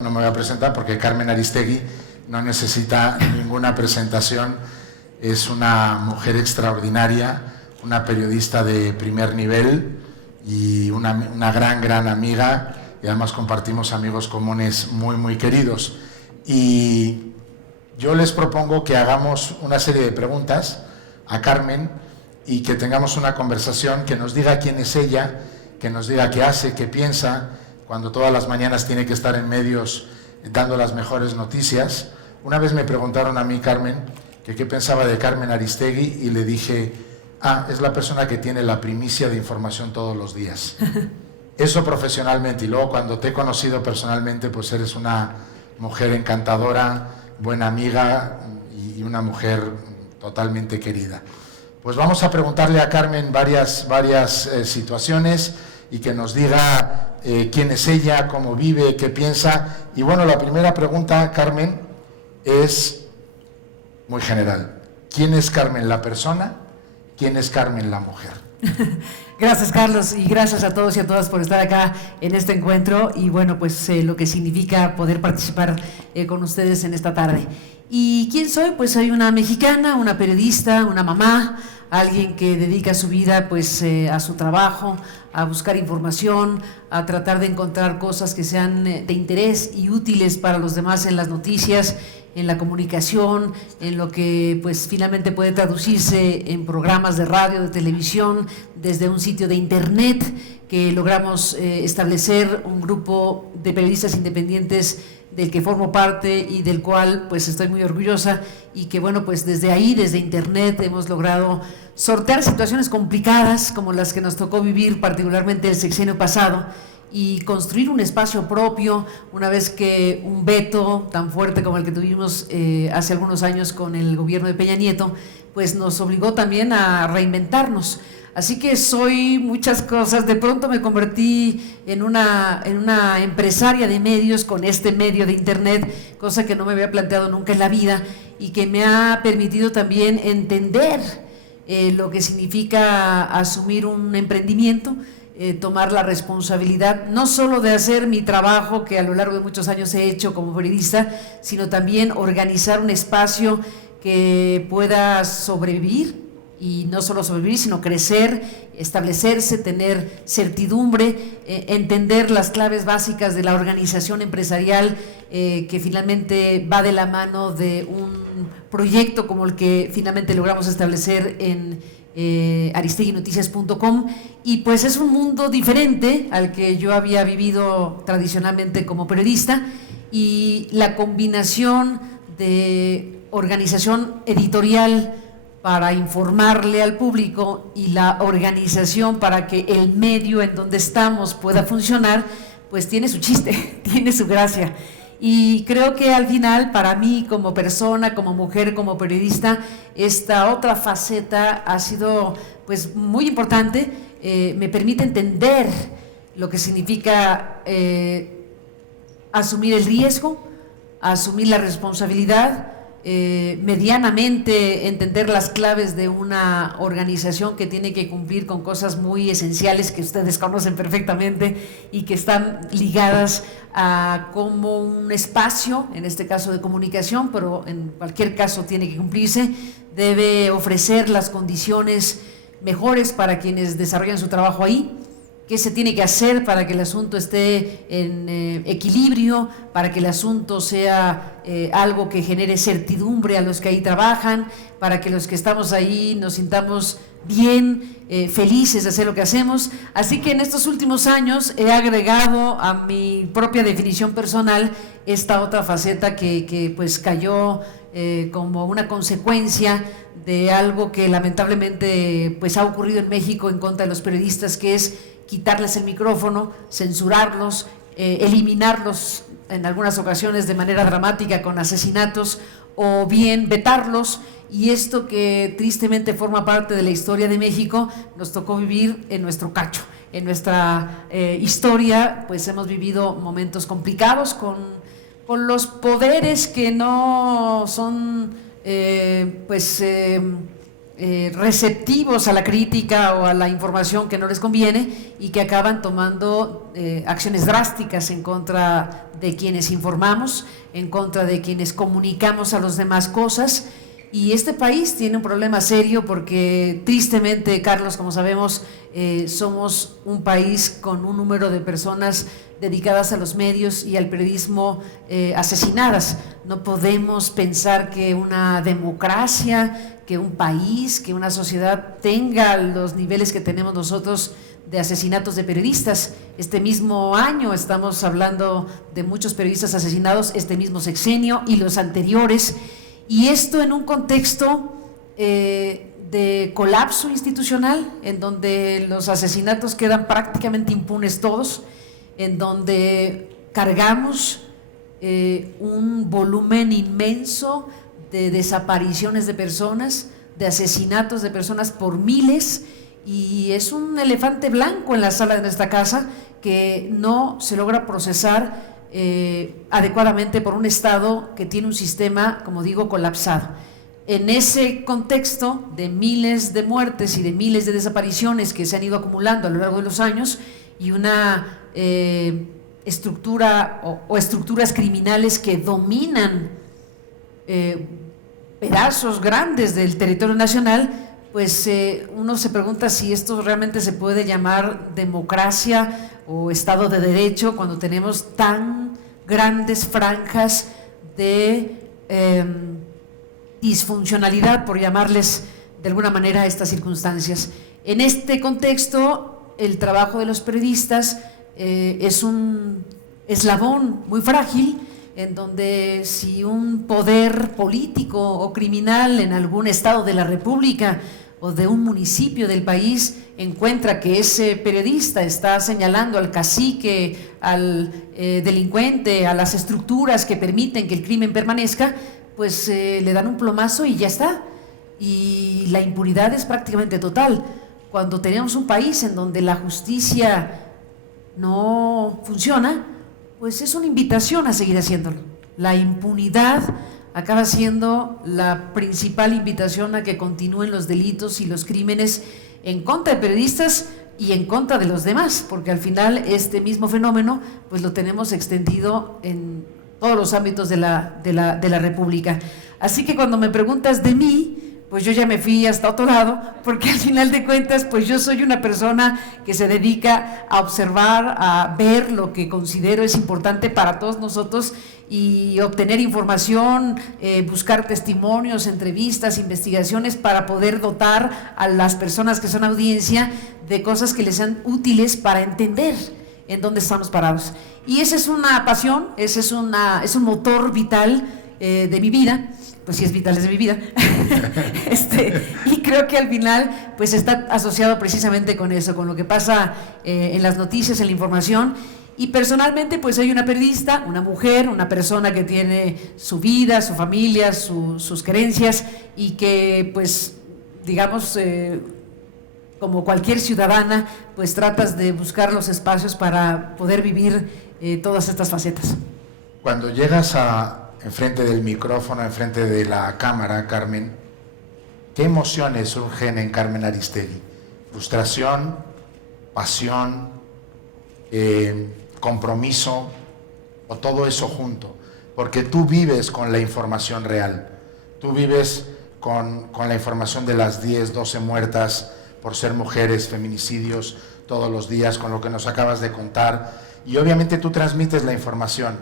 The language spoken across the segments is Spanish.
No me voy a presentar porque Carmen Aristegui no necesita ninguna presentación. Es una mujer extraordinaria, una periodista de primer nivel y una gran amiga, y además compartimos amigos comunes muy queridos. Y yo les propongo que hagamos una serie de preguntas a Carmen y que tengamos una conversación, que nos diga quién es ella, que nos diga qué hace, qué piensa, cuando todas las mañanas tiene que estar en medios dando las mejores noticias. Una vez me preguntaron a mí, Carmen, que qué pensaba de Carmen Aristegui, y le dije, es la persona que tiene la primicia de información todos los días. Eso profesionalmente, y luego cuando te he conocido personalmente, pues eres una mujer encantadora, buena amiga y una mujer totalmente querida. Pues vamos a preguntarle a Carmen varias situaciones y que nos diga quién es ella, cómo vive, qué piensa. Y bueno, la primera pregunta, Carmen, es muy general. ¿Quién es Carmen la persona? ¿Quién es Carmen la mujer? Gracias, Carlos, y gracias a todos y a todas por estar acá en este encuentro y bueno, pues lo que significa poder participar con ustedes en esta tarde. ¿Y quién soy? Pues soy una mexicana, una periodista, una mamá, alguien que dedica su vida pues a su trabajo, a buscar información, a tratar de encontrar cosas que sean de interés y útiles para los demás en las noticias, en la comunicación, en lo que pues finalmente puede traducirse en programas de radio, de televisión, desde un sitio de internet que logramos establecer un grupo de periodistas independientes del que formo parte y del cual pues estoy muy orgullosa, y que bueno, pues desde ahí, desde internet, hemos logrado sortear situaciones complicadas como las que nos tocó vivir particularmente el sexenio pasado, y construir un espacio propio una vez que un veto tan fuerte como el que tuvimos hace algunos años con el gobierno de Peña Nieto, pues nos obligó también a reinventarnos. Así que soy muchas cosas. De pronto me convertí en una empresaria de medios con este medio de internet, cosa que no me había planteado nunca en la vida y que me ha permitido también entender lo que significa asumir un emprendimiento, tomar la responsabilidad no solo de hacer mi trabajo que a lo largo de muchos años he hecho como periodista, sino también organizar un espacio que pueda sobrevivir, y no solo sobrevivir, sino crecer, establecerse, tener certidumbre, entender las claves básicas de la organización empresarial que finalmente va de la mano de un proyecto como el que finalmente logramos establecer en aristeguinoticias.com, y pues es un mundo diferente al que yo había vivido tradicionalmente como periodista, y la combinación de organización editorial para informarle al público y la organización para que el medio en donde estamos pueda funcionar, pues tiene su chiste, tiene su gracia. Y creo que al final, para mí como persona, como mujer, como periodista, esta otra faceta ha sido pues muy importante. Me permite entender lo que significa asumir el riesgo, asumir la responsabilidad, medianamente entender las claves de una organización que tiene que cumplir con cosas muy esenciales que ustedes conocen perfectamente y que están ligadas a cómo un espacio, en este caso de comunicación, pero en cualquier caso tiene que cumplirse, debe ofrecer las condiciones mejores para quienes desarrollan su trabajo ahí. ¿Qué se tiene que hacer para que el asunto esté en equilibrio, para que el asunto sea algo que genere certidumbre a los que ahí trabajan, para que los que estamos ahí nos sintamos bien, felices de hacer lo que hacemos? Así que en estos últimos años he agregado a mi propia definición personal esta otra faceta que pues cayó como una consecuencia de algo que lamentablemente pues ha ocurrido en México en contra de los periodistas, que es quitarles el micrófono, censurarlos, eliminarlos en algunas ocasiones de manera dramática con asesinatos, o bien vetarlos. Y esto, que tristemente forma parte de la historia de México, nos tocó vivir en nuestro cacho. En nuestra historia pues hemos vivido momentos complicados con los poderes que no son receptivos a la crítica o a la información que no les conviene y que acaban tomando acciones drásticas en contra de quienes informamos, en contra de quienes comunicamos a los demás cosas. Y este país tiene un problema serio porque tristemente, Carlos, como sabemos, somos un país con un número de personas dedicadas a los medios y al periodismo asesinadas. No podemos pensar que una democracia, que un país, que una sociedad tenga los niveles que tenemos nosotros de asesinatos de periodistas. Este mismo año estamos hablando de muchos periodistas asesinados, este mismo sexenio y los anteriores, y esto en un contexto de colapso institucional, en donde los asesinatos quedan prácticamente impunes todos, en donde cargamos un volumen inmenso de desapariciones de personas, de asesinatos de personas por miles, y es un elefante blanco en la sala de nuestra casa que no se logra procesar adecuadamente por un Estado que tiene un sistema, como digo, colapsado. En ese contexto de miles de muertes y de miles de desapariciones que se han ido acumulando a lo largo de los años y una estructura o estructuras criminales que dominan pedazos grandes del territorio nacional, pues uno se pregunta si esto realmente se puede llamar democracia o Estado de Derecho cuando tenemos tan grandes franjas de disfuncionalidad, por llamarles de alguna manera a estas circunstancias. En este contexto, el trabajo de los periodistas es un eslabón muy frágil, en donde si un poder político o criminal en algún estado de la República o de un municipio del país encuentra que ese periodista está señalando al cacique, al delincuente, a las estructuras que permiten que el crimen permanezca, pues le dan un plomazo y ya está. Y la impunidad es prácticamente total. Cuando tenemos un país en donde la justicia no funciona, pues es una invitación a seguir haciéndolo. La impunidad acaba siendo la principal invitación a que continúen los delitos y los crímenes en contra de periodistas y en contra de los demás, porque al final este mismo fenómeno pues lo tenemos extendido en todos los ámbitos de la República. Así que cuando me preguntas de mí, pues yo ya me fui hasta otro lado, porque al final de cuentas, pues yo soy una persona que se dedica a observar, a ver lo que considero es importante para todos nosotros y obtener información, buscar testimonios, entrevistas, investigaciones para poder dotar a las personas que son audiencia de cosas que les sean útiles para entender en dónde estamos parados. Y esa es una pasión, ese es un motor vital de mi vida. Pues sí, es vital, es de mi vida. Y creo que al final pues está asociado precisamente con eso, con lo que pasa en las noticias, en la información. Y personalmente pues soy una periodista, una mujer, una persona que tiene su vida, su familia, sus creencias y que pues digamos como cualquier ciudadana pues tratas de buscar los espacios para poder vivir todas estas facetas. Cuando llegas enfrente del micrófono, enfrente de la cámara, Carmen, ¿qué emociones surgen en Carmen Aristegui? ¿Frustración, pasión, compromiso o todo eso junto? Porque tú vives con la información real, tú vives con la información de las 10, 12 muertas por ser mujeres, feminicidios todos los días, con lo que nos acabas de contar, y obviamente tú transmites la información,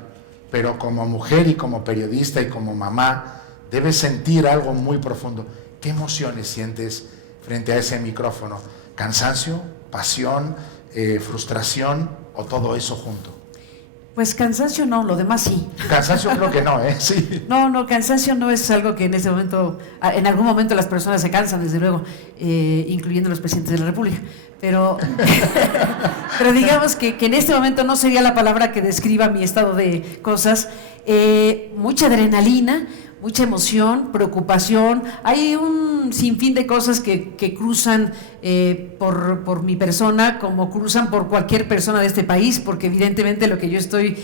pero como mujer y como periodista y como mamá, debes sentir algo muy profundo. ¿Qué emociones sientes frente a ese micrófono? ¿Cansancio, pasión, frustración o todo eso junto? Pues cansancio no, lo demás sí. Cansancio creo que no, ¿eh? Sí. No, cansancio no es algo que en ese momento, en algún momento las personas se cansan, desde luego, incluyendo los presidentes de la República. Pero digamos que en este momento no sería la palabra que describa mi estado de cosas. Mucha adrenalina, mucha emoción, preocupación. Hay un sinfín de cosas que cruzan por mi persona, como cruzan por cualquier persona de este país, porque evidentemente lo que yo estoy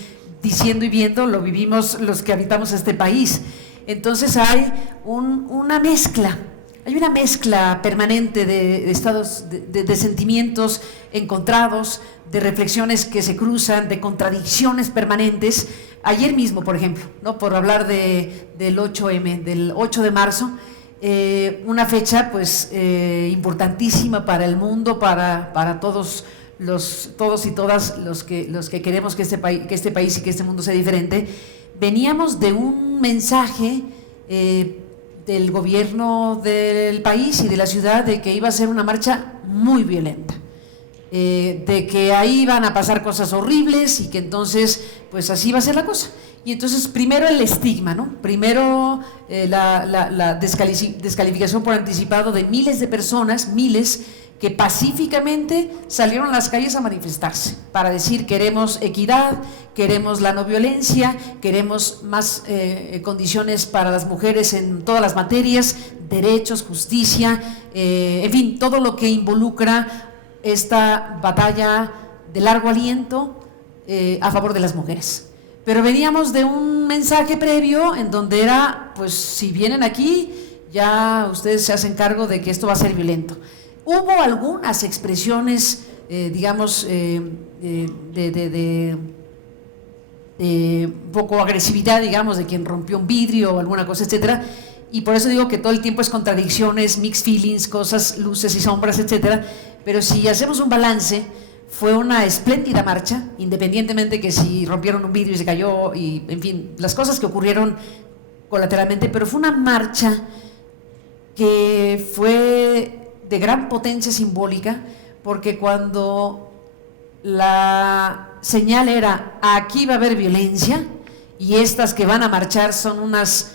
diciendo y viendo lo vivimos los que habitamos este país. Entonces hay una mezcla hay una mezcla permanente de estados, de sentimientos encontrados, de reflexiones que se cruzan, de contradicciones permanentes. Ayer mismo, por ejemplo, ¿no? Por hablar del 8M, del 8 de marzo, una fecha pues importantísima para el mundo, para todos y todas los que queremos que este país y que este mundo sea diferente. Veníamos de un mensaje del gobierno del país y de la ciudad de que iba a ser una marcha muy violenta, de que ahí iban a pasar cosas horribles y que entonces pues así va a ser la cosa. Y entonces primero el estigma, ¿no? Primero la descalificación por anticipado de miles de personas, miles que pacíficamente salieron a las calles a manifestarse para decir queremos equidad, queremos la no violencia, queremos más condiciones para las mujeres en todas las materias, derechos, justicia, en fin, todo lo que involucra esta batalla de largo aliento a favor de las mujeres. Pero veníamos de un mensaje previo en donde era, pues si vienen aquí, ya ustedes se hacen cargo de que esto va a ser violento. Hubo algunas expresiones, digamos, de poco agresividad, digamos, de quien rompió un vidrio o alguna cosa, etcétera, y por eso digo que todo el tiempo es contradicciones, mixed feelings, cosas, luces y sombras, etcétera. Pero si hacemos un balance, fue una espléndida marcha, independientemente que si rompieron un vidrio y se cayó, y en fin, las cosas que ocurrieron colateralmente, pero fue una marcha que fue de gran potencia simbólica, porque cuando la señal era aquí va a haber violencia y estas que van a marchar son unas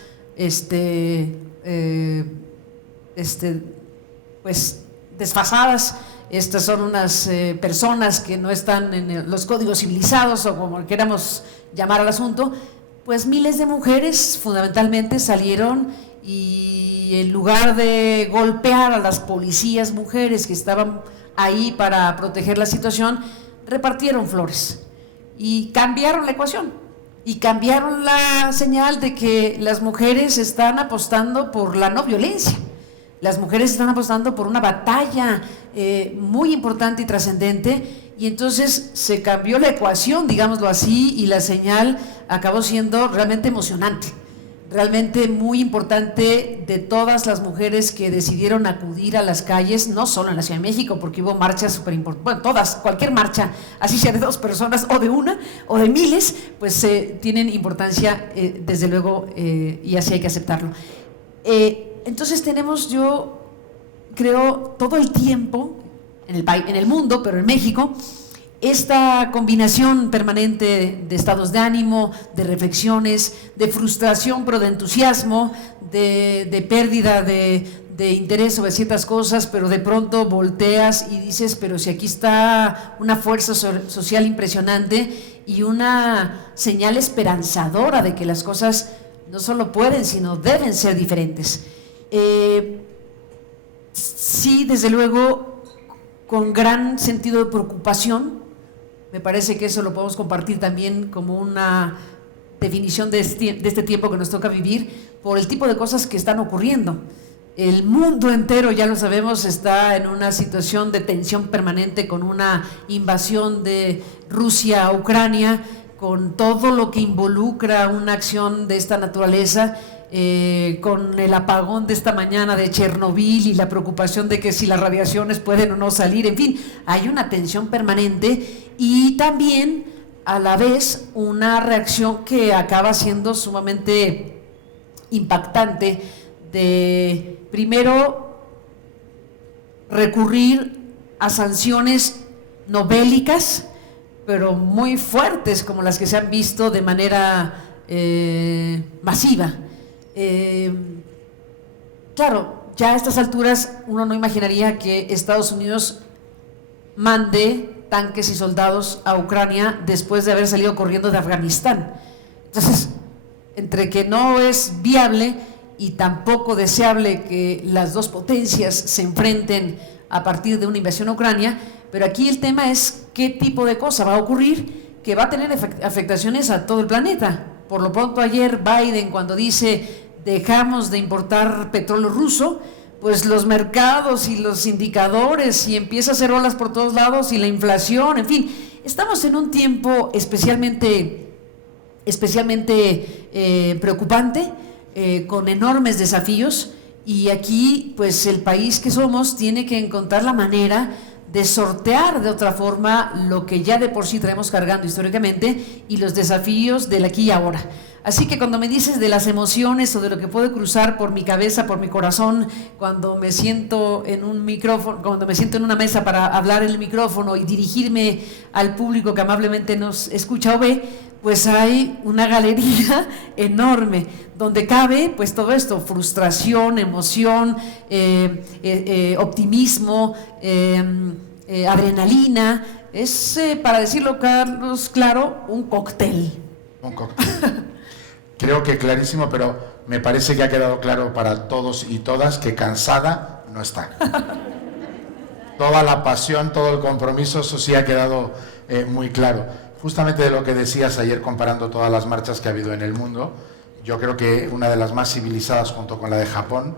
pues desfasadas, estas son unas personas que no están en los códigos civilizados o como queramos llamar al asunto, pues miles de mujeres fundamentalmente salieron y en lugar de golpear a las policías mujeres que estaban ahí para proteger la situación, repartieron flores y cambiaron la ecuación y cambiaron la señal de que las mujeres están apostando por la no violencia. Las mujeres están apostando por una batalla muy importante y trascendente, y entonces se cambió la ecuación, digámoslo así, y la señal acabó siendo realmente emocionante, realmente muy importante, de todas las mujeres que decidieron acudir a las calles, no solo en la Ciudad de México, porque hubo marchas súper importantes, bueno, todas, cualquier marcha, así sea de 2 personas o de una o de miles, pues tienen importancia, desde luego, y así hay que aceptarlo. Entonces tenemos, yo creo, todo el tiempo en el mundo, pero en México, esta combinación permanente de estados de ánimo, de reflexiones, de frustración pero de entusiasmo, de pérdida de interés sobre ciertas cosas, pero de pronto volteas y dices, pero si aquí está una fuerza social impresionante y una señal esperanzadora de que las cosas no solo pueden, sino deben ser diferentes. Sí, desde luego, con gran sentido de preocupación. Me parece que eso lo podemos compartir también como una definición de este tiempo que nos toca vivir, por el tipo de cosas que están ocurriendo. El mundo entero, ya lo sabemos, está en una situación de tensión permanente con una invasión de Rusia a Ucrania, con todo lo que involucra una acción de esta naturaleza, con el apagón de esta mañana de Chernobyl y la preocupación de que si las radiaciones pueden o no salir, en fin, hay una tensión permanente y también a la vez una reacción que acaba siendo sumamente impactante, de primero recurrir a sanciones no bélicas, pero muy fuertes, como las que se han visto de manera masiva. Claro, ya a estas alturas uno no imaginaría que Estados Unidos mande tanques y soldados a Ucrania después de haber salido corriendo de Afganistán. Entonces, entre que no es viable y tampoco deseable que las dos potencias se enfrenten a partir de una invasión a Ucrania, pero aquí el tema es qué tipo de cosa va a ocurrir que va a tener afectaciones a todo el planeta. Por lo pronto ayer Biden, cuando dice dejamos de importar petróleo ruso, pues los mercados y los indicadores, y empieza a hacer olas por todos lados, y la inflación, en fin, estamos en un tiempo especialmente preocupante, con enormes desafíos, y aquí pues el país que somos tiene que encontrar la manera de sortear de otra forma lo que ya de por sí traemos cargando históricamente y los desafíos del aquí y ahora. Así que cuando me dices de las emociones o de lo que puede cruzar por mi cabeza, por mi corazón, cuando me siento en un micrófono, cuando me siento en una mesa para hablar en el micrófono y dirigirme al público que amablemente nos escucha o ve, pues hay una galería enorme donde cabe pues todo esto: frustración, emoción, optimismo, adrenalina. Es, para decirlo, Carlos, claro, un cóctel. Un cóctel. Creo que clarísimo, pero me parece que ha quedado claro para todos y todas que cansada no está. Toda la pasión, todo el compromiso, eso sí ha quedado muy claro. Justamente de lo que decías ayer, comparando todas las marchas que ha habido en el mundo, yo creo que una de las más civilizadas, junto con la de Japón,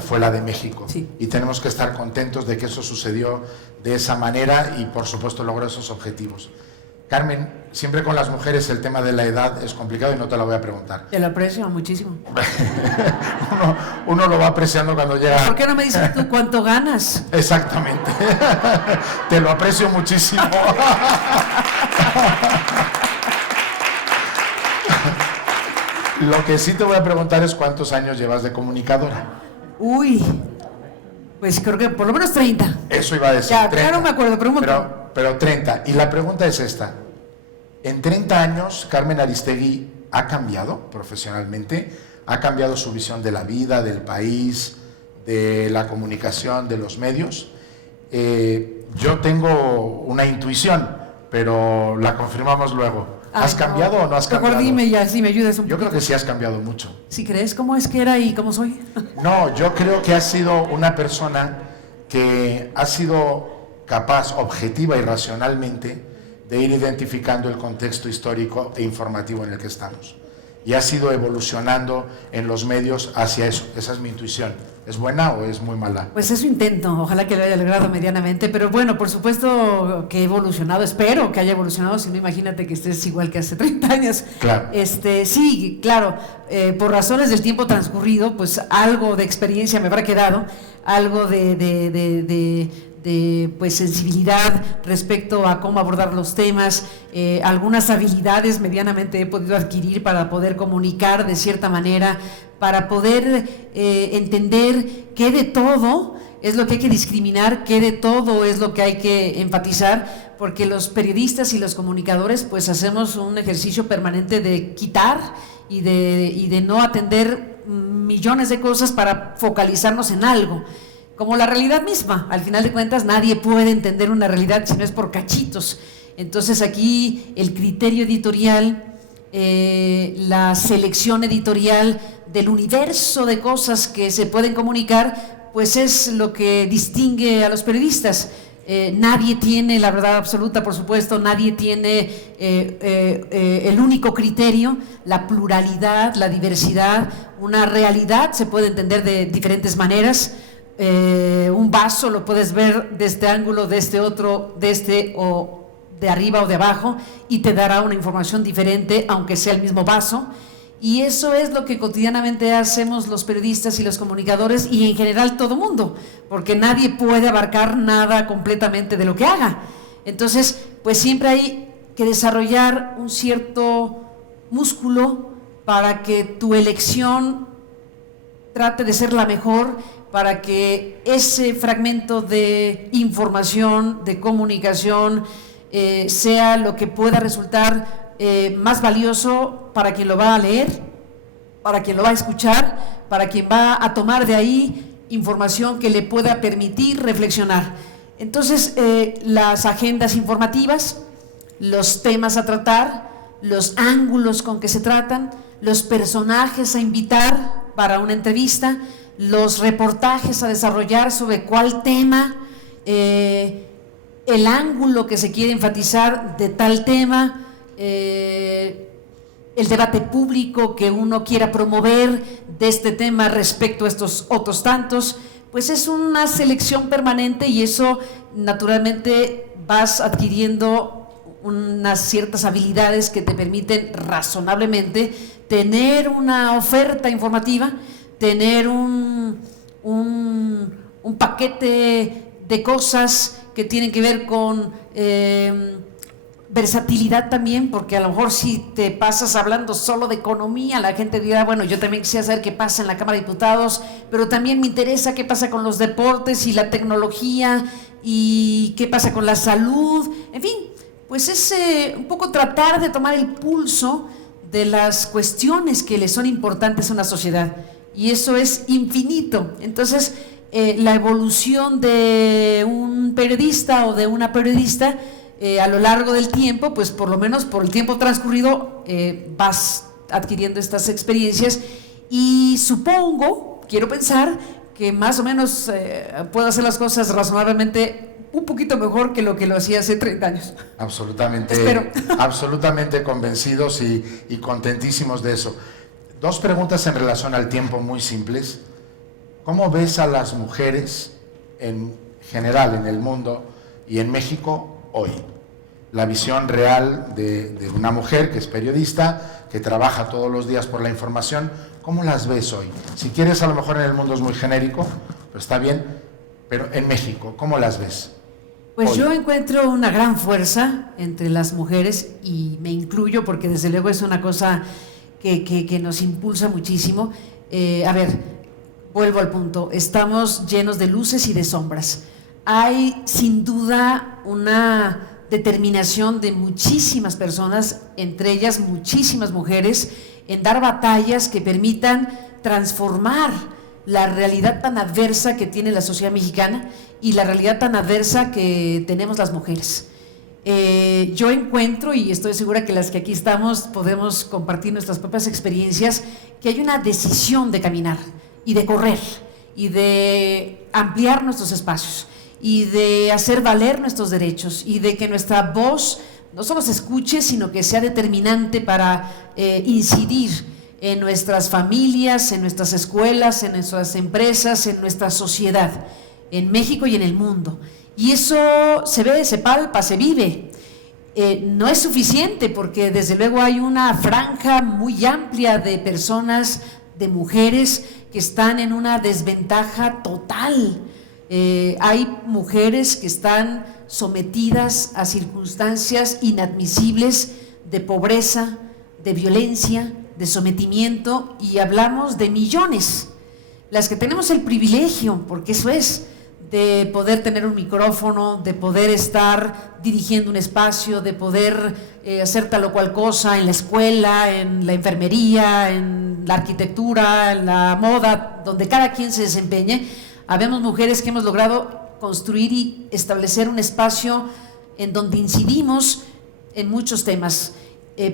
fue la de México. Sí. Y tenemos que estar contentos de que eso sucedió de esa manera y, por supuesto, logró esos objetivos. Carmen, siempre con las mujeres el tema de la edad es complicado y no te la voy a preguntar. Te lo aprecio muchísimo. uno lo va apreciando cuando llega... ¿Por qué no me dices tú cuánto ganas? Exactamente. Te lo aprecio muchísimo. Lo que sí te voy a preguntar es cuántos años llevas de comunicadora. Uy, pues creo que por lo menos 30. Eso iba a decir. Ya, 30. no me acuerdo, pregunta. Pero 30. Y la pregunta es esta. En 30 años, Carmen Aristegui ha cambiado profesionalmente, ha cambiado su visión de la vida, del país, de la comunicación, de los medios. Yo tengo una intuición, pero la confirmamos luego. ¿Has cambiado o no has cambiado? Mejor dime ya, si me ayudas un poco. Yo creo que sí has cambiado mucho. ¿Sí crees? ¿Cómo es que era y cómo soy? No, yo creo que has sido una persona que ha sido capaz, objetiva y racionalmente, de ir identificando el contexto histórico e informativo en el que estamos. Y has ido evolucionando en los medios hacia eso. Esa es mi intuición. ¿Es buena o es muy mala? Pues eso intento, ojalá que lo haya logrado medianamente, pero bueno, por supuesto que he evolucionado, espero que haya evolucionado, si no imagínate que estés igual que hace 30 años. Claro. Sí, claro, por razones del tiempo transcurrido, pues algo de experiencia me habrá quedado, algo de pues sensibilidad respecto a cómo abordar los temas, algunas habilidades medianamente he podido adquirir para poder comunicar de cierta manera, para poder entender qué de todo es lo que hay que discriminar, qué de todo es lo que hay que enfatizar, porque los periodistas y los comunicadores pues hacemos un ejercicio permanente de quitar y de no atender millones de cosas para focalizarnos en algo. Como la realidad misma, al final de cuentas nadie puede entender una realidad si no es por cachitos. Entonces aquí el criterio editorial, la selección editorial del universo de cosas que se pueden comunicar, pues es lo que distingue a los periodistas. Nadie tiene la verdad absoluta, por supuesto, nadie tiene el único criterio, la pluralidad, la diversidad. Una realidad se puede entender de diferentes maneras. Un vaso lo puedes ver de este ángulo, de este otro, de este o de arriba o de abajo, y te dará una información diferente aunque sea el mismo vaso. Y eso es lo que cotidianamente hacemos los periodistas y los comunicadores y en general todo mundo, porque nadie puede abarcar nada completamente de lo que haga. Entonces pues siempre hay que desarrollar un cierto músculo para que tu elección trate de ser la mejor, para que ese fragmento de información, de comunicación, sea lo que pueda resultar más valioso para quien lo va a leer, para quien lo va a escuchar, para quien va a tomar de ahí información que le pueda permitir reflexionar. Entonces, las agendas informativas, los temas a tratar, los ángulos con que se tratan, los personajes a invitar para una entrevista, los reportajes a desarrollar sobre cuál tema, el ángulo que se quiere enfatizar de tal tema, el debate público que uno quiera promover de este tema respecto a estos otros tantos, pues es una selección permanente y eso naturalmente vas adquiriendo unas ciertas habilidades que te permiten razonablemente tener una oferta informativa, tener un paquete de cosas que tienen que ver con versatilidad también, porque a lo mejor si te pasas hablando solo de economía, la gente dirá, bueno, yo también quisiera saber qué pasa en la Cámara de Diputados, pero también me interesa qué pasa con los deportes y la tecnología y qué pasa con la salud, en fin, pues es un poco tratar de tomar el pulso de las cuestiones que le son importantes a una sociedad, y eso es infinito. Entonces, la evolución de un periodista o de una periodista a lo largo del tiempo, pues por lo menos por el tiempo transcurrido vas adquiriendo estas experiencias, y supongo, quiero pensar que más o menos puedo hacer las cosas razonablemente un poquito mejor que lo hacía hace 30 años. Absolutamente. Espero. Absolutamente convencidos y contentísimos de eso. 2 preguntas en relación al tiempo muy simples. ¿Cómo ves a las mujeres en general en el mundo y en México hoy? La visión real de una mujer que es periodista, que trabaja todos los días por la información, ¿cómo las ves hoy? Si quieres, a lo mejor en el mundo es muy genérico, pero está bien, pero en México, ¿cómo las ves? Pues hoy. yo encuentro una gran fuerza entre las mujeres, y me incluyo porque desde luego es una cosa que nos impulsa muchísimo. A ver, vuelvo al punto, estamos llenos de luces y de sombras. Hay sin duda una determinación de muchísimas personas, entre ellas muchísimas mujeres, en dar batallas que permitan transformar la realidad tan adversa que tiene la sociedad mexicana y la realidad tan adversa que tenemos las mujeres. Yo encuentro, y estoy segura que las que aquí estamos podemos compartir nuestras propias experiencias, que hay una decisión de caminar y de correr y de ampliar nuestros espacios y de hacer valer nuestros derechos y de que nuestra voz no solo se escuche, sino que sea determinante para incidir en nuestras familias, en nuestras escuelas, en nuestras empresas, en nuestra sociedad, en México y en el mundo. Y eso se ve, se palpa, se vive. No es suficiente porque desde luego hay una franja muy amplia de personas, de mujeres que están en una desventaja total. Hay mujeres que están sometidas a circunstancias inadmisibles de pobreza, de violencia, de sometimiento, y hablamos de millones. Las que tenemos el privilegio, porque eso es, de poder tener un micrófono, de poder estar dirigiendo un espacio, de poder hacer tal o cual cosa en la escuela, en la enfermería, en la arquitectura, en la moda, donde cada quien se desempeñe. Habemos mujeres que hemos logrado construir y establecer un espacio en donde incidimos en muchos temas,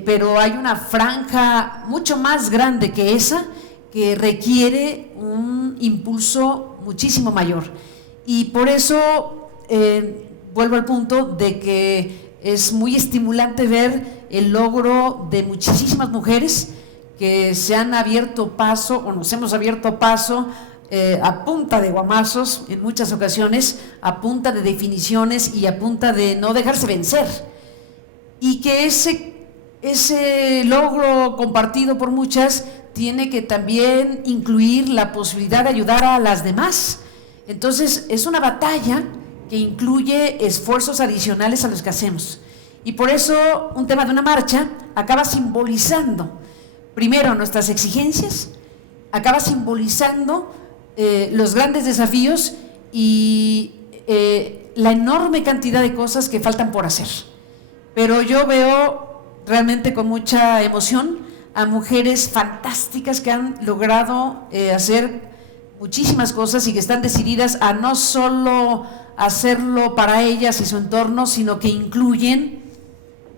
pero hay una franja mucho más grande que esa que requiere un impulso muchísimo mayor. Y por eso vuelvo al punto de que es muy estimulante ver el logro de muchísimas mujeres que se han abierto paso o nos hemos abierto paso a punta de guamazos en muchas ocasiones, a punta de definiciones y a punta de no dejarse vencer. Y que ese logro compartido por muchas tiene que también incluir la posibilidad de ayudar a las demás. Entonces es una batalla que incluye esfuerzos adicionales a los que hacemos, y por eso un tema de una marcha acaba simbolizando primero nuestras exigencias, acaba simbolizando los grandes desafíos y la enorme cantidad de cosas que faltan por hacer. Pero yo veo realmente con mucha emoción a mujeres fantásticas que han logrado hacer muchísimas cosas y que están decididas a no solo hacerlo para ellas y su entorno, sino que incluyen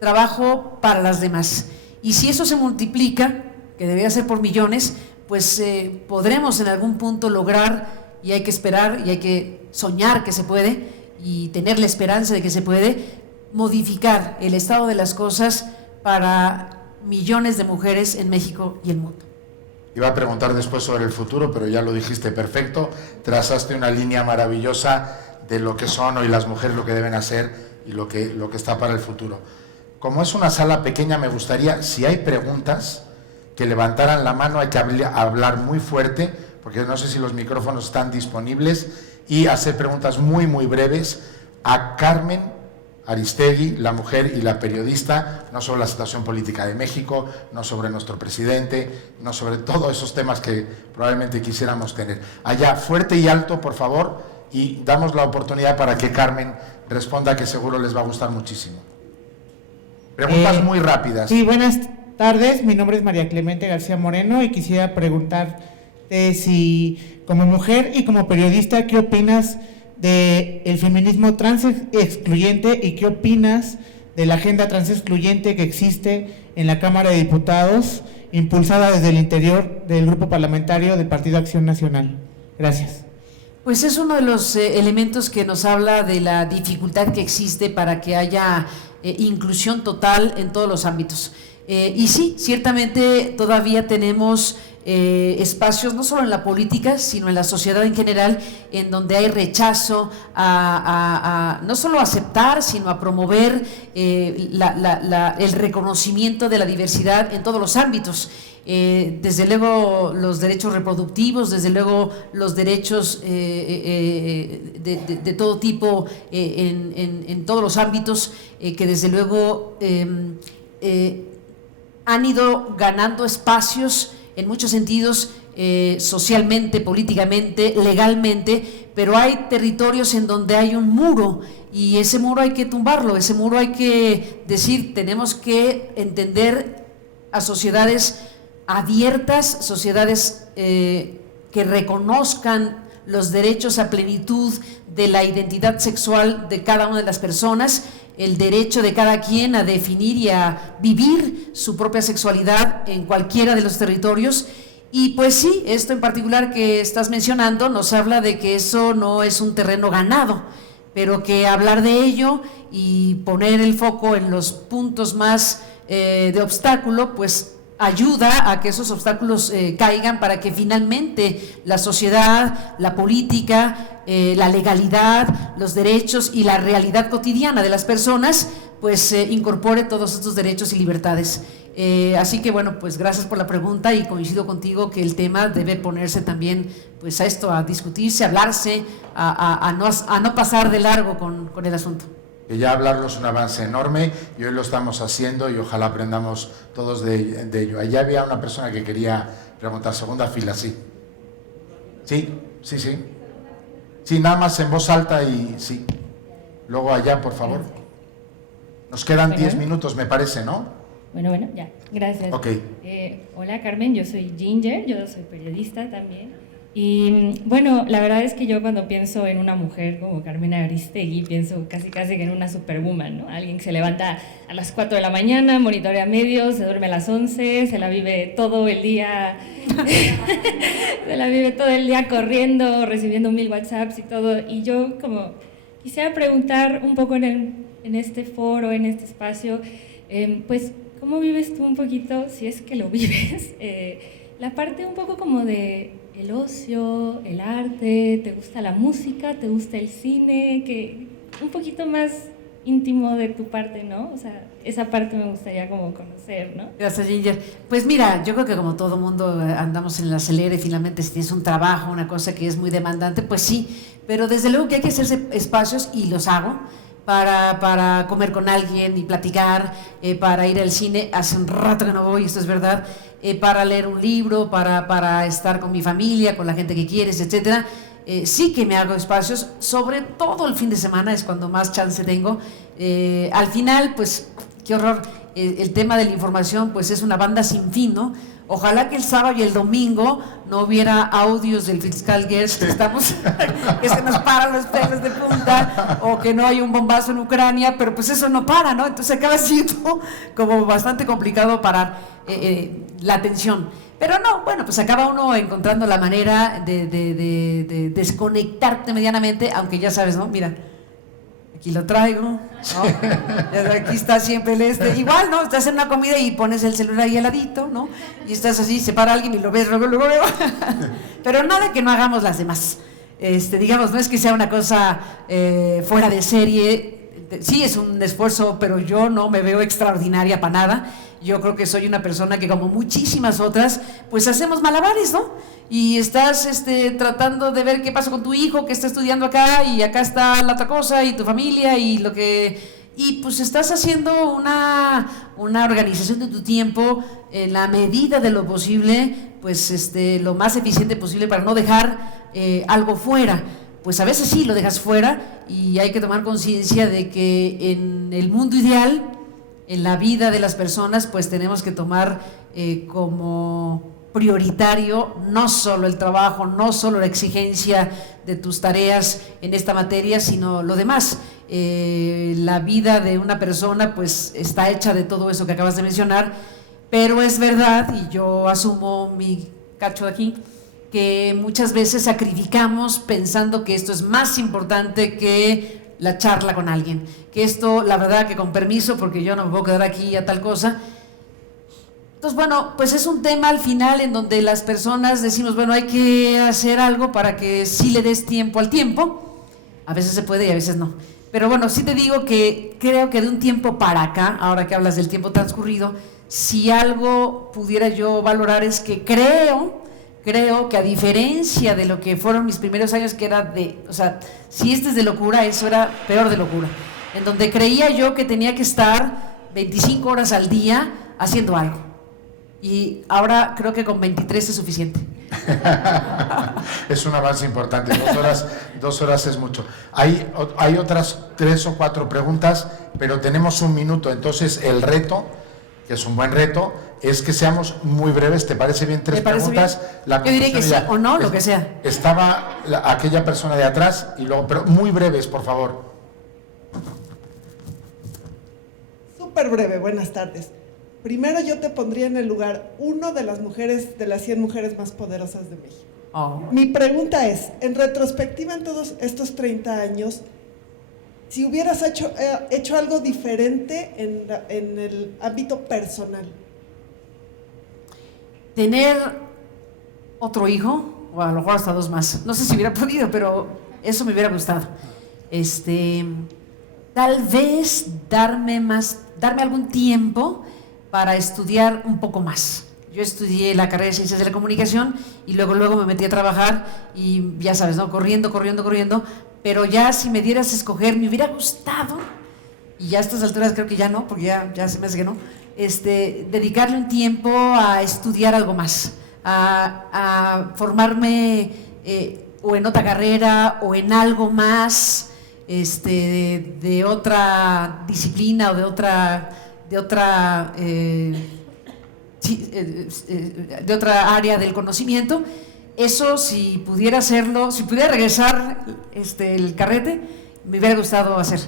trabajo para las demás. Y si eso se multiplica, que debería ser por millones, pues podremos en algún punto lograr, y hay que esperar y hay que soñar que se puede y tener la esperanza de que se puede, modificar el estado de las cosas para millones de mujeres en México y el mundo. Iba a preguntar después sobre el futuro, pero ya lo dijiste perfecto. Trazaste una línea maravillosa de lo que son hoy las mujeres, lo que deben hacer y lo que está para el futuro. Como es una sala pequeña, me gustaría, si hay preguntas, que levantaran la mano. Hay que hablar muy fuerte, porque no sé si los micrófonos están disponibles, y hacer preguntas muy, muy breves a Carmen Aristegui, la mujer y la periodista, no sobre la situación política de México, no sobre nuestro presidente, no sobre todos esos temas que probablemente quisiéramos tener. Allá, fuerte y alto, por favor, y damos la oportunidad para que Carmen responda, que seguro les va a gustar muchísimo. Preguntas muy rápidas. Sí, buenas tardes. Mi nombre es María Clemente García Moreno y quisiera preguntarte si, como mujer y como periodista, ¿qué opinas del feminismo trans excluyente y qué opinas de la agenda trans excluyente que existe en la Cámara de Diputados, impulsada desde el interior del grupo parlamentario del Partido Acción Nacional? Gracias. Pues es uno de los elementos que nos habla de la dificultad que existe para que haya inclusión total en todos los ámbitos. Y sí, ciertamente todavía tenemos espacios, no solo en la política, sino en la sociedad en general, en donde hay rechazo a no solo aceptar, sino a promover el reconocimiento de la diversidad en todos los ámbitos. Desde luego los derechos reproductivos, desde luego los derechos de todo tipo en todos los ámbitos, que desde luego han ido ganando espacios en muchos sentidos, socialmente, políticamente, legalmente, pero hay territorios en donde hay un muro, y ese muro hay que tumbarlo, ese muro hay que decir, tenemos que entender a sociedades abiertas, sociedades que reconozcan los derechos a plenitud de la identidad sexual de cada una de las personas, el derecho de cada quien a definir y a vivir su propia sexualidad en cualquiera de los territorios. Y pues sí, esto en particular que estás mencionando nos habla de que eso no es un terreno ganado, pero que hablar de ello y poner el foco en los puntos más de obstáculo, pues ayuda a que esos obstáculos caigan, para que finalmente la sociedad, la política, la legalidad, los derechos y la realidad cotidiana de las personas pues incorpore todos estos derechos y libertades. Así que bueno, pues gracias por la pregunta, y coincido contigo que el tema debe ponerse también pues a esto, a discutirse, a hablarse, a no pasar de largo con el asunto. Que ya hablarlo es un avance enorme, y hoy lo estamos haciendo, y ojalá aprendamos todos de ello. Allá había una persona que quería preguntar, segunda fila, sí. Sí. Sí, nada más en voz alta y sí. Luego allá, por favor. Nos quedan 10 minutos, me parece, ¿no? Bueno, ya. Gracias. Ok. Hola, Carmen, yo soy Ginger, yo soy periodista también. Y bueno, la verdad es que yo cuando pienso en una mujer como Carmen Aristegui, pienso casi que en una superwoman, ¿no? Alguien que se levanta a las 4 de la mañana, monitorea medios, se duerme a las 11, se la vive todo el día corriendo, recibiendo 1000 WhatsApps y todo. Y yo como quisiera preguntar un poco en este foro, en este espacio, pues, ¿cómo vives tú un poquito, si es que lo vives, la parte un poco como de el ocio, el arte? ¿Te gusta la música? ¿Te gusta el cine? Que un poquito más íntimo de tu parte, ¿no? O sea, esa parte me gustaría como conocer, ¿no? Gracias, Ginger. Pues mira, yo creo que como todo mundo andamos en el acelere, finalmente si tienes un trabajo, una cosa que es muy demandante, pues sí, pero desde luego que hay que hacerse espacios, y los hago, para comer con alguien y platicar, para ir al cine, hace un rato que no voy, esto es verdad, para leer un libro, para estar con mi familia, con la gente que quieres, etcétera. Sí que me hago espacios, sobre todo el fin de semana es cuando más chance tengo. Al final, pues, qué horror, el tema de la información pues es una banda sin fin, ¿no? Ojalá que el sábado y el domingo no hubiera audios del fiscal Gertz que se nos paran los pelos de punta, o que no hay un bombazo en Ucrania, pero pues eso no para, ¿no? Entonces acaba siendo como bastante complicado parar la atención. Pero no, bueno, pues acaba uno encontrando la manera de desconectarte medianamente, aunque ya sabes, ¿no? Mira, Aquí lo traigo, ¿no? Aquí está siempre igual, ¿no? Estás en una comida y pones el celular ahí al ladito, ¿no? Y estás así, se para alguien y lo ves, luego. Pero nada que no hagamos las demás. Digamos, no es que sea una cosa fuera de serie. Sí, es un esfuerzo, pero yo no me veo extraordinaria para nada. Yo creo que soy una persona que, como muchísimas otras, pues hacemos malabares, ¿no? Y estás tratando de ver qué pasa con tu hijo que está estudiando acá, y acá está la otra cosa, y tu familia, y pues estás haciendo una organización de tu tiempo en la medida de lo posible, pues lo más eficiente posible para no dejar algo fuera. Pues a veces sí lo dejas fuera, y hay que tomar conciencia de que en el mundo ideal, en la vida de las personas, pues tenemos que tomar como prioritario no solo el trabajo, no solo la exigencia de tus tareas en esta materia, sino lo demás. La vida de una persona pues está hecha de todo eso que acabas de mencionar, pero es verdad, y yo asumo mi cacho de aquí, que muchas veces sacrificamos pensando que esto es más importante que la charla con alguien, que esto, la verdad, que con permiso, porque yo no me puedo quedar aquí a tal cosa. Entonces, bueno, pues es un tema al final en donde las personas decimos, bueno, hay que hacer algo para que sí le des tiempo al tiempo. A veces se puede y a veces no. Pero bueno, sí te digo que creo que de un tiempo para acá, ahora que hablas del tiempo transcurrido, si algo pudiera yo valorar es que creo que, a diferencia de lo que fueron mis primeros años, que era si es de locura, eso era peor de locura, en donde creía yo que tenía que estar 25 horas al día haciendo algo. Y ahora creo que con 23 es suficiente. Es un avance importante. 2 horas es mucho. Hay otras 3 o 4 preguntas, pero tenemos 1 minuto. Entonces, el reto, que es un buen reto, es que seamos muy breves. ¿Te parece bien 3 preguntas? Bien? Yo diría que sí o no, lo que sea. Estaba aquella persona de atrás, y luego, pero muy breves, por favor. Súper breve, buenas tardes. Primero, yo te pondría en el lugar 1 de las mujeres, de las 100 mujeres más poderosas de México. Oh. Mi pregunta es, en retrospectiva en todos estos 30 años, si hubieras hecho algo diferente en el ámbito personal. Tener otro hijo, o a lo mejor hasta 2 más. No sé si hubiera podido, pero eso me hubiera gustado. Tal vez darme algún tiempo para estudiar un poco más. Yo estudié la carrera de Ciencias de la Comunicación y luego me metí a trabajar, y ya sabes, ¿no? Corriendo, pero ya si me dieras a escoger, me hubiera gustado, y ya a estas alturas creo que ya no, porque ya se me hace que no, dedicarle un tiempo a estudiar algo más, a formarme o en otra carrera o en algo más, de otra disciplina o de otra área del conocimiento. Eso, si pudiera hacerlo, si pudiera regresar el carrete, me hubiera gustado hacer.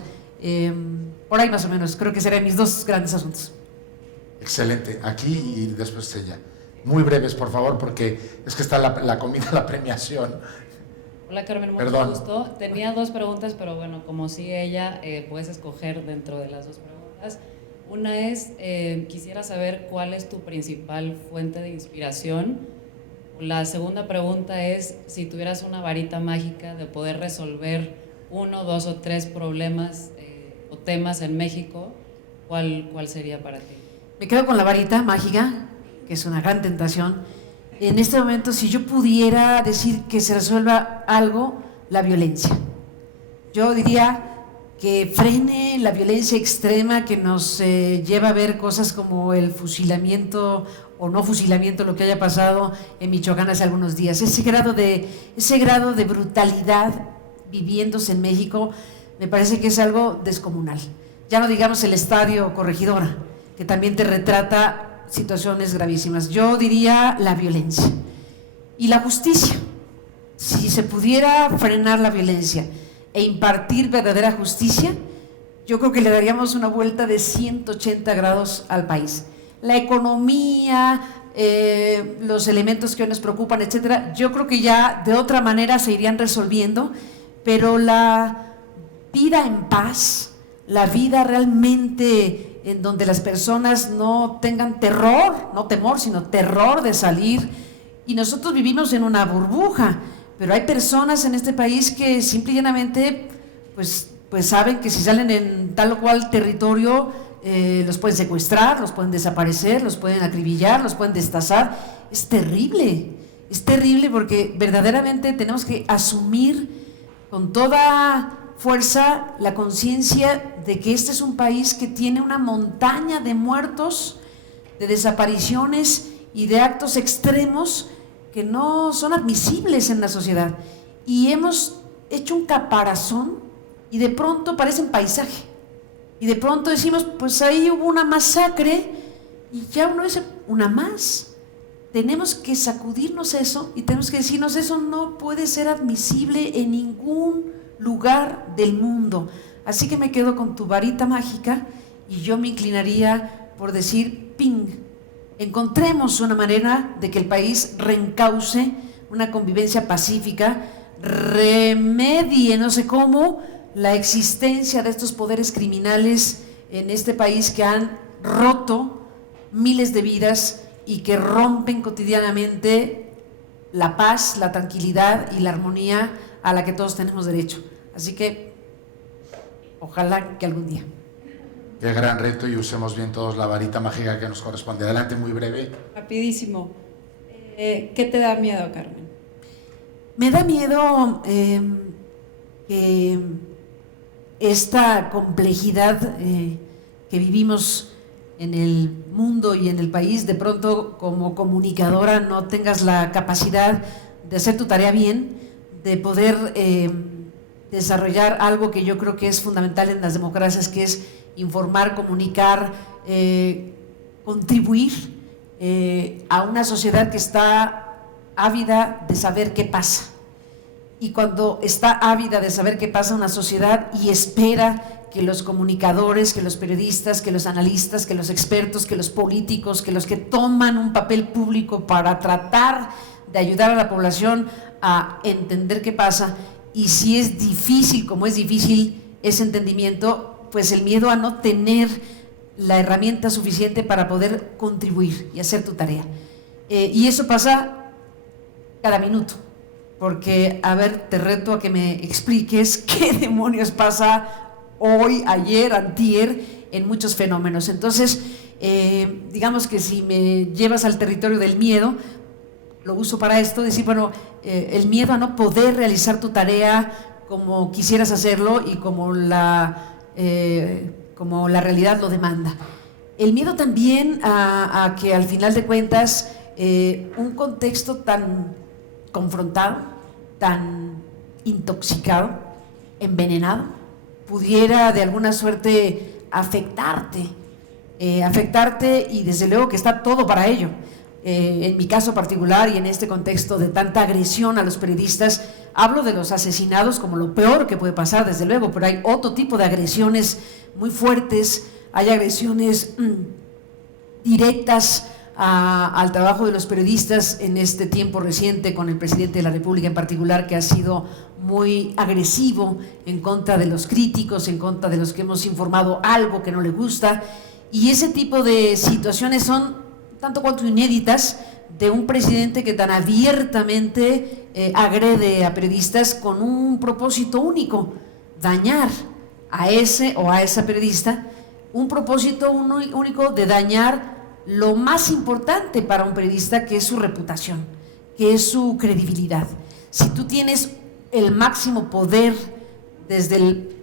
Por ahí más o menos, creo que serían mis 2 grandes asuntos. Excelente. Aquí y después ella. Muy breves, por favor, porque es que está la comida, la premiación. Hola, Carmen, mucho Perdón. gusto. Tenía 2 preguntas, pero bueno, como sigue ella, puedes escoger dentro de las 2 preguntas. Una es, quisiera saber cuál es tu principal fuente de inspiración. La segunda pregunta es, si tuvieras una varita mágica de poder resolver 1, 2 o 3 problemas o temas en México, ¿cuál sería para ti? Me quedo con la varita mágica, que es una gran tentación. En este momento, si yo pudiera decir que se resuelva algo, la violencia. Yo diría que frene la violencia extrema que nos lleva a ver cosas como el fusilamiento o no fusilamiento, lo que haya pasado en Michoacán hace algunos días. Ese grado de brutalidad viviéndose en México me parece que es algo descomunal. Ya no digamos el Estadio Corregidora, que también te retrata situaciones gravísimas. Yo diría la violencia y la justicia. Si se pudiera frenar la violencia e impartir verdadera justicia, yo creo que le daríamos una vuelta de 180 grados al país. La economía, los elementos que hoy nos preocupan, etcétera, yo creo que ya de otra manera se irían resolviendo, pero la vida en paz, la vida realmente en donde las personas no tengan terror, no temor, sino terror de salir. Y nosotros vivimos en una burbuja, pero hay personas en este país que simple y llanamente pues saben que si salen en tal o cual territorio los pueden secuestrar, los pueden desaparecer, los pueden acribillar, los pueden destazar. Es terrible porque verdaderamente tenemos que asumir con toda fuerza la conciencia de que este es un país que tiene una montaña de muertos, de desapariciones y de actos extremos que no son admisibles en la sociedad. Y hemos hecho un caparazón y de pronto parece un paisaje. Y de pronto decimos, pues ahí hubo una masacre y ya uno dice, una más. Tenemos que sacudirnos eso y tenemos que decirnos, eso no puede ser admisible en ningún lugar del mundo. Así que me quedo con tu varita mágica y yo me inclinaría por decir, ping, encontremos una manera de que el país reencauce una convivencia pacífica, remedie, no sé cómo, la existencia de estos poderes criminales en este país que han roto miles de vidas y que rompen cotidianamente la paz, la tranquilidad y la armonía a la que todos tenemos derecho. Así que ojalá que algún día. Qué gran reto, y usemos bien todos la varita mágica que nos corresponde. Adelante, muy breve. Rapidísimo. ¿Qué te da miedo, Carmen? Me da miedo que esta complejidad que vivimos en el mundo y en el país, de pronto como comunicadora no tengas la capacidad de hacer tu tarea bien, de poder desarrollar algo que yo creo que es fundamental en las democracias, que es informar, comunicar, contribuir a una sociedad que está ávida de saber qué pasa. Y cuando está ávida de saber qué pasa una sociedad y espera que los comunicadores, que los periodistas, que los analistas, que los expertos, que los políticos, que los que toman un papel público para tratar de ayudar a la población a entender qué pasa, y si es difícil, como es difícil ese entendimiento, pues el miedo a no tener la herramienta suficiente para poder contribuir y hacer tu tarea. Y eso pasa cada minuto, porque, a ver, te reto a que me expliques qué demonios pasa hoy, ayer, antier, en muchos fenómenos. Entonces, digamos que si me llevas al territorio del miedo, lo uso para esto, decir, bueno, el miedo a no poder realizar tu tarea como quisieras hacerlo y como la realidad lo demanda. El miedo también a que al final de cuentas un contexto tan confrontado, tan intoxicado, envenenado, pudiera de alguna suerte afectarte y desde luego que está todo para ello. En mi caso particular y en este contexto de tanta agresión a los periodistas, hablo de los asesinados como lo peor que puede pasar, desde luego, pero hay otro tipo de agresiones muy fuertes, hay agresiones directas al trabajo de los periodistas en este tiempo reciente, con el presidente de la República en particular, que ha sido muy agresivo en contra de los críticos, en contra de los que hemos informado algo que no le gusta, y ese tipo de situaciones son tanto cuanto inéditas, de un presidente que tan abiertamente agrede a periodistas con un propósito único: dañar a ese o a esa periodista, un propósito único de dañar lo más importante para un periodista, que es su reputación, que es su credibilidad. Si tú tienes el máximo poder desde el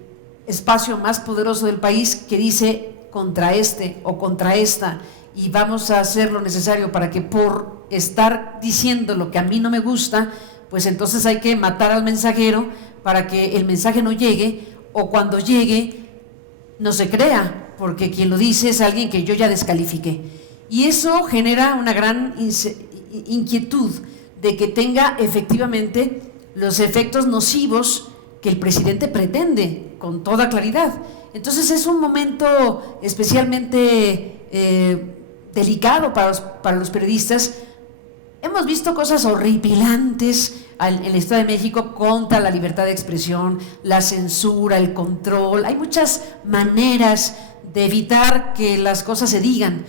espacio más poderoso del país que dice contra este o contra esta, y vamos a hacer lo necesario para que por estar diciendo lo que a mí no me gusta, pues entonces hay que matar al mensajero para que el mensaje no llegue, o cuando llegue no se crea, porque quien lo dice es alguien que yo ya descalifiqué. Y eso genera una gran inquietud de que tenga efectivamente los efectos nocivos que el presidente pretende, con toda claridad. Entonces es un momento especialmente delicado para los periodistas. Hemos visto cosas horripilantes, en el Estado de México contra la libertad de expresión, la censura, el control. Hay muchas maneras de evitar que las cosas se digan.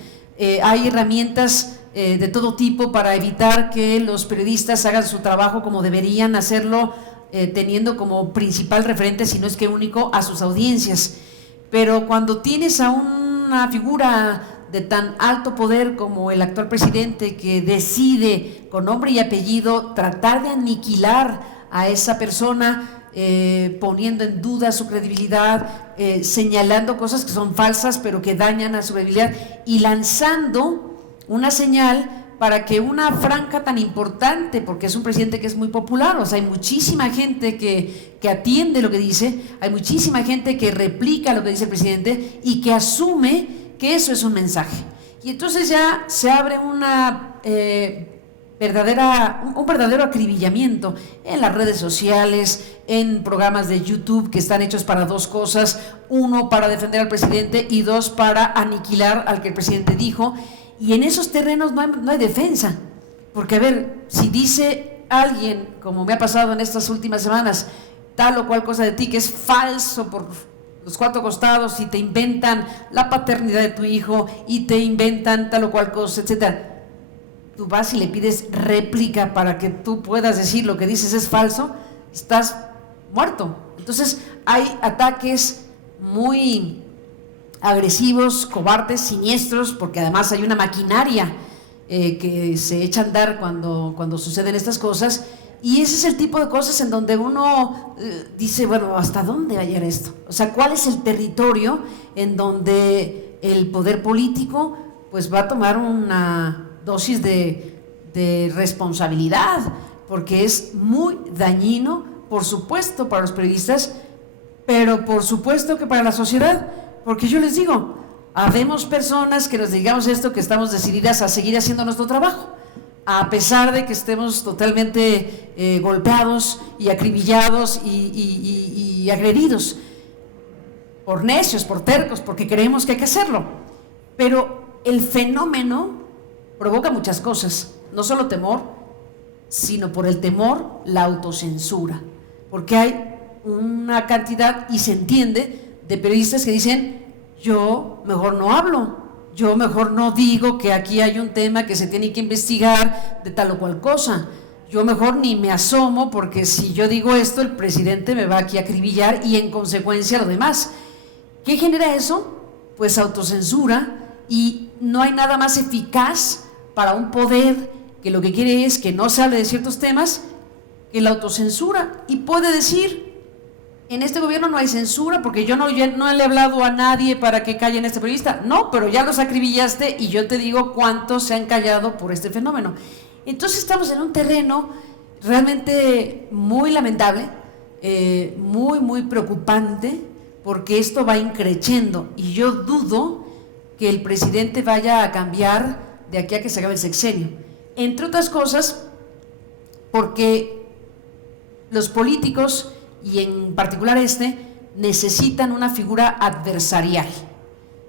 Hay herramientas de todo tipo para evitar que los periodistas hagan su trabajo como deberían hacerlo, teniendo como principal referente, si no es que único, a sus audiencias. Pero cuando tienes a una figura de tan alto poder como el actual presidente, que decide con nombre y apellido tratar de aniquilar a esa persona, poniendo en duda su credibilidad, señalando cosas que son falsas pero que dañan a su credibilidad, y lanzando una señal para que una franja tan importante, porque es un presidente que es muy popular, o sea, hay muchísima gente que atiende lo que dice, hay muchísima gente que replica lo que dice el presidente y que asume que eso es un mensaje. Y entonces ya se abre una un verdadero acribillamiento en las redes sociales, en programas de YouTube que están hechos para dos cosas: uno, para defender al presidente, y dos, para aniquilar al que el presidente dijo. Y en esos terrenos no hay defensa, porque a ver, si dice alguien, como me ha pasado en estas últimas semanas, tal o cual cosa de ti que es falso por los cuatro costados, y te inventan la paternidad de tu hijo y te inventan tal o cual cosa, etcétera, tú vas y le pides réplica para que tú puedas decir lo que dices es falso, estás muerto. Entonces hay ataques muy agresivos, cobardes, siniestros, porque además hay una maquinaria que se echa a andar cuando suceden estas cosas. Y ese es el tipo de cosas en donde uno dice, bueno, ¿hasta dónde va a llegar esto? O sea, ¿cuál es el territorio en donde el poder político pues va a tomar una dosis de responsabilidad? Porque es muy dañino, por supuesto, para los periodistas, pero por supuesto que para la sociedad, porque yo les digo, habemos personas que nos digamos esto, que estamos decididas a seguir haciendo nuestro trabajo, a pesar de que estemos totalmente golpeados y acribillados y agredidos por necios, por tercos, porque creemos que hay que hacerlo. Pero el fenómeno provoca muchas cosas, no solo temor, sino por el temor, la autocensura, porque hay una cantidad, y se entiende, de periodistas que dicen, yo mejor no hablo, yo mejor no digo que aquí hay un tema que se tiene que investigar de tal o cual cosa, yo mejor ni me asomo, porque si yo digo esto el presidente me va aquí a acribillar, y en consecuencia lo demás. ¿Qué genera eso? Pues autocensura, y no hay nada más eficaz para un poder que lo que quiere es que no se hable de ciertos temas que la autocensura, y puede decir, en este gobierno no hay censura porque yo no le he hablado a nadie para que callen a este periodista. No, pero ya los acribillaste y yo te digo cuántos se han callado por este fenómeno. Entonces estamos en un terreno realmente muy lamentable, muy preocupante, porque esto va increciendo, y yo dudo que el presidente vaya a cambiar de aquí a que se acabe el sexenio. Entre otras cosas, porque los políticos, y en particular necesitan una figura adversarial,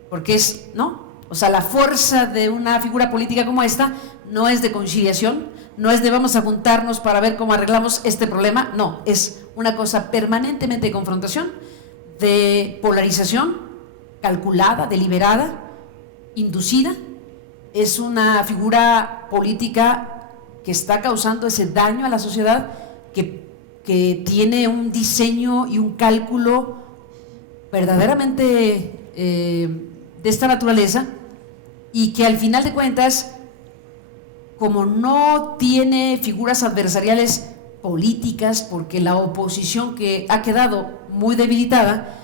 porque ¿no? O sea, la fuerza de una figura política como esta no es de conciliación, no es de vamos a juntarnos para ver cómo arreglamos este problema, no, es una cosa permanentemente de confrontación, de polarización, calculada, deliberada, inducida. Es una figura política que está causando ese daño a la sociedad, que tiene un diseño y un cálculo verdaderamente de esta naturaleza, y que al final de cuentas, como no tiene figuras adversariales políticas, porque la oposición que ha quedado muy debilitada,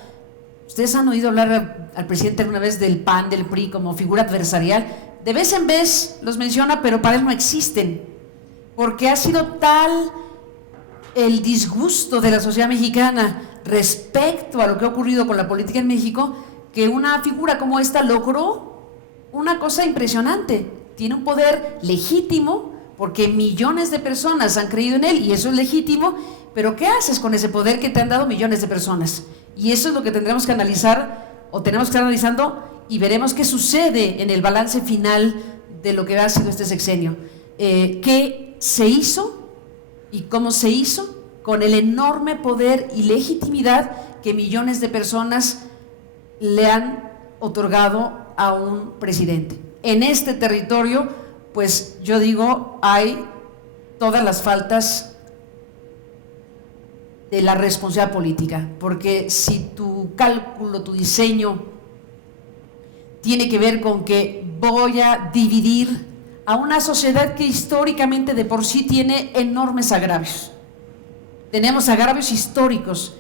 ustedes han oído hablar al presidente alguna vez del PAN, del PRI como figura adversarial, de vez en vez los menciona, pero para él no existen, porque ha sido tal el disgusto de la sociedad mexicana respecto a lo que ha ocurrido con la política en México, que una figura como esta logró una cosa impresionante. Tiene un poder legítimo porque millones de personas han creído en él, y eso es legítimo, pero ¿qué haces con ese poder que te han dado millones de personas? Y eso es lo que tendremos que analizar, o tenemos que estar analizando, y veremos qué sucede en el balance final de lo que ha sido este sexenio. ¿Qué se hizo ¿Y cómo se hizo? Con el enorme poder y legitimidad que millones de personas le han otorgado a un presidente. En este territorio, pues yo digo, hay todas las faltas de la responsabilidad política, porque si tu cálculo, tu diseño tiene que ver con que voy a dividir a una sociedad que históricamente de por sí tiene enormes agravios. Tenemos agravios históricos,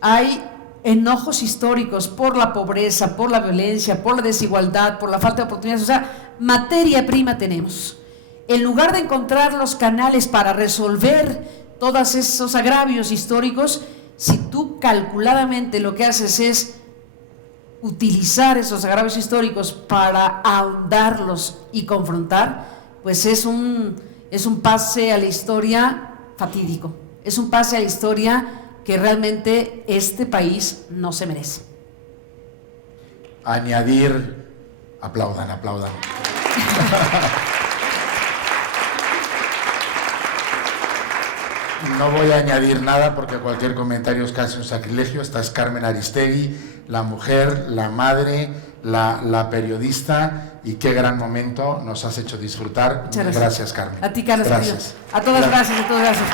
hay enojos históricos por la pobreza, por la violencia, por la desigualdad, por la falta de oportunidades, o sea, materia prima tenemos. En lugar de encontrar los canales para resolver todos esos agravios históricos, si tú calculadamente lo que haces es utilizar esos agravios históricos para ahondarlos y confrontar, pues es un pase a la historia fatídico, es un pase a la historia que realmente este país no se merece. Añadir, aplaudan. No voy a añadir nada porque cualquier comentario es casi un sacrilegio. Esta es Carmen Aristegui, la mujer, la madre, la periodista, y qué gran momento nos has hecho disfrutar. Muchas gracias, Carmen. A ti, Carlos. Gracias. A todas, gracias, a todos, gracias.